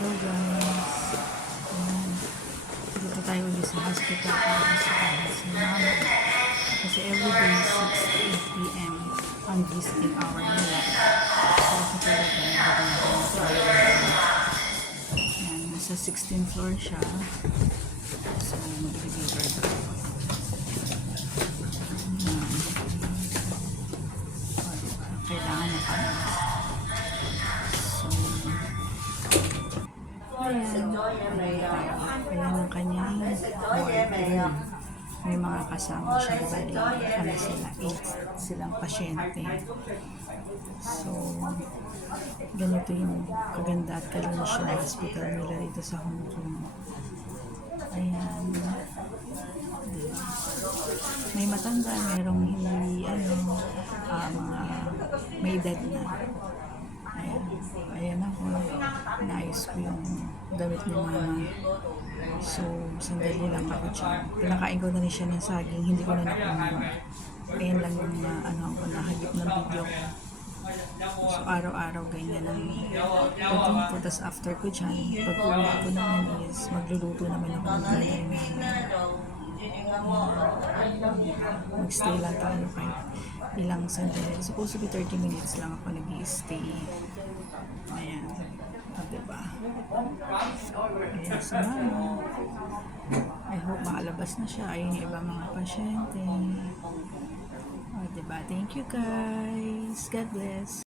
Hello guys. Ayan. Dito tayo ulit sa hospital para sa si mama. Kasi everyday 6 to 8 p.m. ang visiting hour nila. So ako talaga ayan, nasa 16th floor siya. So mag-deliver tayo. Kailangan na kami. Ayan ang kanyang boyfriend. May mga kasama siya. Bali, ano sila, 8 silang pasyente. So, ganito yung kaganda at kalinis yung hospital nila dito sa Hong Kong. Ayan. May matanda, merong hindi, mga may edad na. Ayan ako. Naayos ko yung damit ni mama. So, sandali lang ako dyan. Pinakain ko na rin siya ng saging. Hindi ko na nakunan. Ayan lang yung ako nahagip ng video ko. So, araw-araw ganyan ang routine ko. Tapos after ko dyan, pag-uwi ko naman is magluluto naman ako ng gulay namin. Mag-stay lang tayo kahit ilang sandali. Supposed to be 30 minutes lang ako nag-i-stay. Ayan. Diba? Ayan si mama. I hope makalabas na siya. Ayun yung ibang mga pasyente. Diba? Thank you guys. God bless.